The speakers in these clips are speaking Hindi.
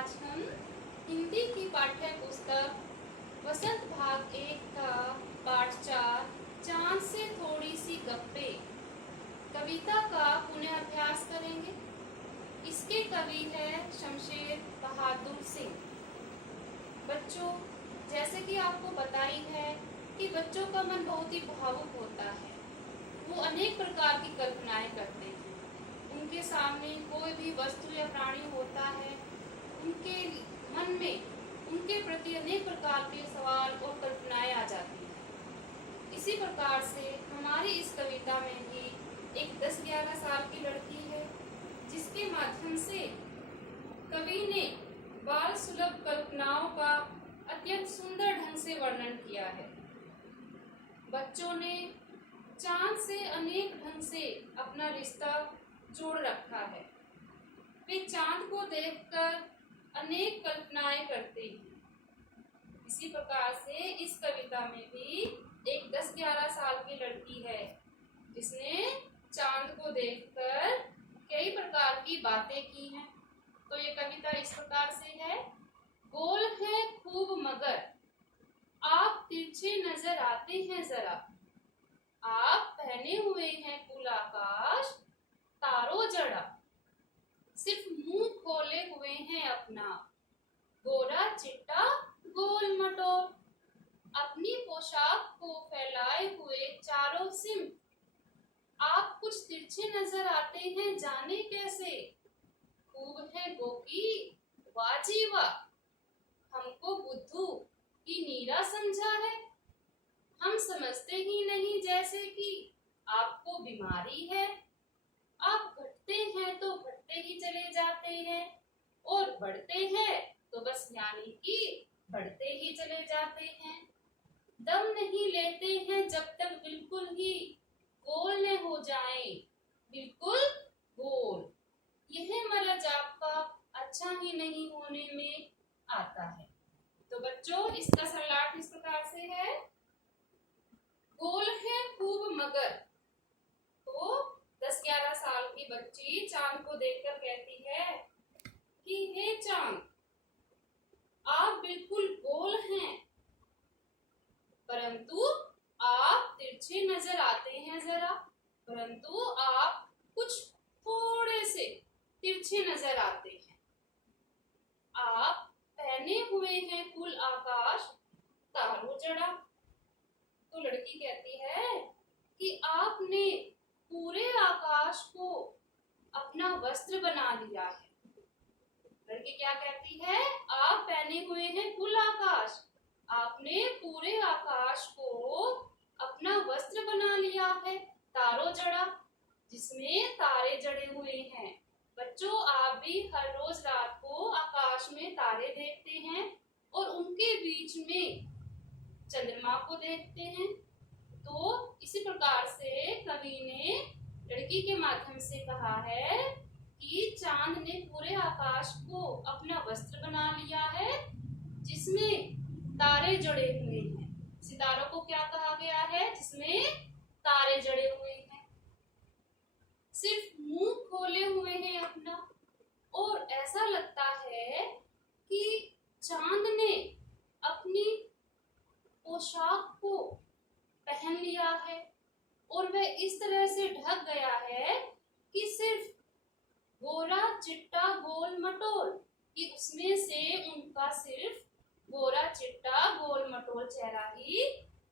आज हम हिंदी की पाठ्य पुस्तक वसंत भाग 1 का पाठ 4 चांद से थोड़ी सी गप्पे कविता का पुनः अभ्यास करेंगे। इसके कवि है शमशेर बहादुर सिंह। बच्चों, जैसे कि आपको पता ही है कि बच्चों का मन बहुत ही भावुक होता है। वो अनेक प्रकार की कल्पनाएं करते हैं। उनके सामने कोई भी वस्तु या प्राणी होता है, उनके मन में उनके प्रति अनेक प्रकार के सवाल और कल्पनाएं आ जाती हैं। इसी प्रकार से हमारी इस कविता में भी एक 10-11 साल की लड़की है, जिसके माध्यम से कवि ने बाल सुलभ कल्पनाओं का अत्यंत सुंदर ढंग से वर्णन किया है। बच्चों ने चांद से अनेक ढंग से अपना रिश्ता जोड़ रखा है। वे चांद को देखकर अनेक कल्पनाएं करते हैं। इसी प्रकार से इस कविता में भी एक 10-11 साल की लड़की है, जिसने चांद को देखकर कई प्रकार की बातें की हैं। तो ये कविता इस प्रकार से है। गोल है खूब मगर आप तिरछे नजर आते हैं जरा, आप पहने हुए हैं कुल आकाश तारों जड़ा, सिर्फ मुंह खोले हुए हैं अपना गोरा चिट्टा गोल मटोल, अपनी पोशाक को फैलाए हुए चारों सिम, आप कुछ तिरछे नजर आते हैं जाने कैसे, खूब है गोकी वाजी वाह, हमको बुद्धू की नीरा समझा है, हम समझते ही नहीं जैसे कि आपको बीमारी है, आप घटते हैं तो घटते ही चले जाते हैं और बढ़ते हैं तो बस यानी कि बढ़ते ही चले जाते हैं, दम नहीं लेते हैं जब तक बिल्कुल ही गोल न हो जाएं, बिल्कुल गोल, यह मरज आपका अच्छा ही नहीं होने में आता है। तो बच्चों, इसका सरलाट इस प्रकार से है। गोल है खूब मगर, तो 10-11 साल की बच्ची चांद को देखकर कहती है कि हे चांद, आप बिल्कुल गोल हैं, परंतु आप तिरछे नजर आते हैं जरा, परंतु आप कुछ थोड़े से तिरछे नजर आते हैं, आप पहने हुए हैं कुल आकाश तारों जड़ा। तो लड़की कहती है कि आपने पूरे आकाश को अपना वस्त्र बना लिया है। लड़की क्या कहती है? आप पहने हुए हैं कुल आकाश, आपने पूरे आकाश को अपना वस्त्र बना लिया है तारों जड़ा, जिसमें तारे जड़े हुए हैं। बच्चों, आप भी हर रोज रात को आकाश में तारे देखते हैं और उनके बीच में चंद्रमा को देखते हैं। तो इसी प्रकार से कवि ने लड़की के माध्यम से कहा है कि चांद ने पूरे आकाश को अपना वस्त्र बना लिया है, जिसमें तारे जड़े हुए हैं। सितारों को क्या कहा गया है? जिसमें तारे जड़े हुए हैं, सिर्फ मुंह खोले हुए हैं अपना, और ऐसा लगता है कि चांद ने अपनी पोशाक को पहन लिया है और वह इस तरह से ढक गया है कि सिर्फ गोरा चिट्टा गोल मटोल, कि उसमें से उनका सिर्फ गोरा चिट्टा गोल मटोल चेहरा ही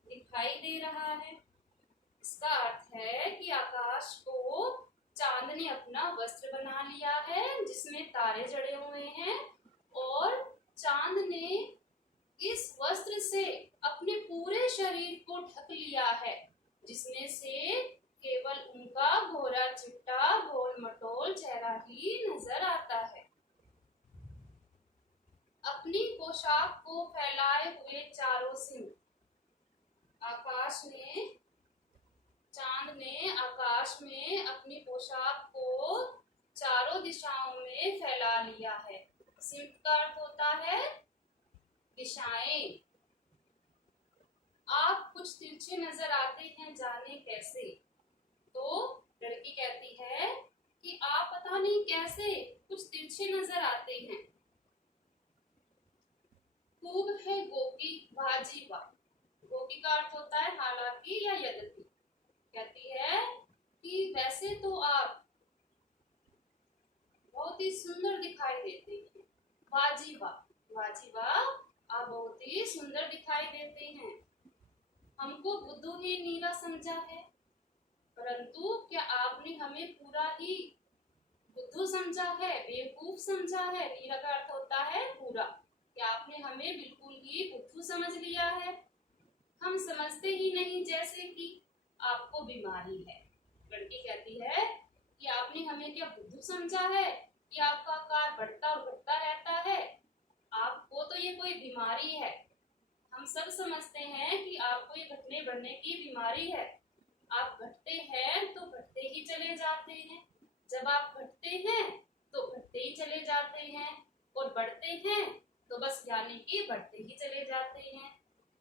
दिखाई दे रहा है। इसका अर्थ है कि आकाश को चांद ने अपना वस्त्र बना लिया है, जिसमें तारे जड़े हुए हैं, और चांद ने इस वस्त्र से अपने पूरे शरीर को ढक लिया है, जिसमें से केवल उनका गोरा चिट्टा गोल मटोल चेहरा ही नजर आता है। अपनी पोशाक को फैलाए हुए चारों सिंह, चांद ने आकाश में अपनी पोशाक को चारों दिशाओं में फैला लिया है। सिंह का अर्थ होता है दिशाएं। आप कुछ तिरछे नजर आते हैं जाने कैसे। तो लड़की कहती है कि आप पता नहीं कैसे कुछ तिरछे नजर आते हैं। खूब है गोकी भाजी वाह। गोकी का अर्थ होता है हालांकि या यद्यपि। कहती है कि वैसे तो आप बहुत ही सुंदर दिखाई देते हैं। वाजी वाह आप बहुत ही सुंदर दिखाई देते हैं। हमको बुद्धू ही नीरा समझा है, परंतु क्या आपने हमें पूरा ही बुद्धू समझा है, बेवकूफ समझा है? नीरा का अर्थ होता है पूरा। क्या आपने हमें बिल्कुल ही बुद्धू समझ लिया है? हम समझते ही नहीं जैसे कि आपको बीमारी है। लड़की कहती है कि आपने हमें क्या बुद्धू समझा है कि आपका आकार बढ़ता और घटता रहता है? आपको तो ये कोई बीमारी है। हम सब समझते हैं कि आपको ये घटने बढ़ने की बीमारी है। आप घटते हैं तो घटते ही चले जाते हैं। जब आप घटते हैं तो घटते ही चले जाते हैं, और बढ़ते हैं तो बस यानी कि बढ़ते ही चले जाते हैं।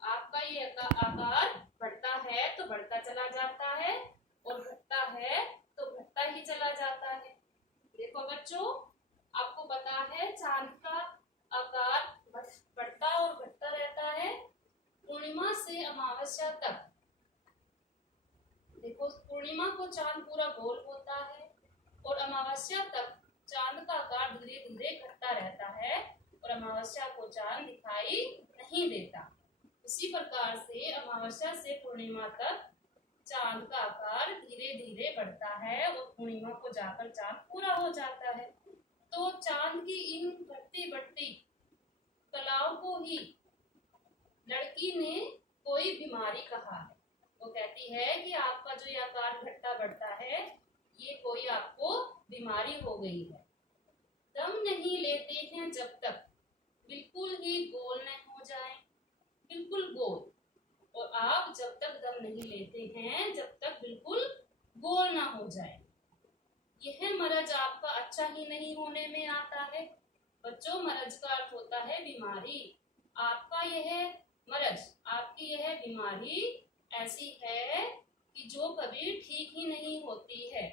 आपका ये आकार बढ़ता है तो बढ़ता चला जाता है, और घटता है तो घटता ही चला जाता है। देखो बच्चों, आपको पता है चांद का आकार बढ़ता और घटता रहता है पूर्णिमा से अमावस्या तक। देखो, पूर्णिमा को चांद पूरा गोल होता है और अमावस्या तक चांद का आकार धीरे धीरे घटता रहता है, और अमावस्या को चांद दिखाई नहीं देता। उसी प्रकार से अमावस्या से पूर्णिमा तक चांद का आकार धीरे धीरे बढ़ता है और पूर्णिमा को जाकर चांद पूरा हो जाता है। तो चांद की इन घटती बढ़ती कलाओं को ही लड़की ने कोई बीमारी कहा है। वो कहती है कि आपका जो ये आकार घटता बढ़ता है, ये कोई आपको बीमारी हो गई है। दम नहीं लेते हैं जब तक बिल्कुल ही गोल न हो जाए, बिल्कुल गोल। और आप जब तक दम नहीं लेते हैं जब तक बिल्कुल गोल ना हो जाए, यह मरज आपका अच्छा ही नहीं होने में आता है। बच्चों, मरज का अर्थ होता है बीमारी। आपका यह मरज, आपकी यह बीमारी ऐसी है कि जो कभी ठीक ही नहीं होती है।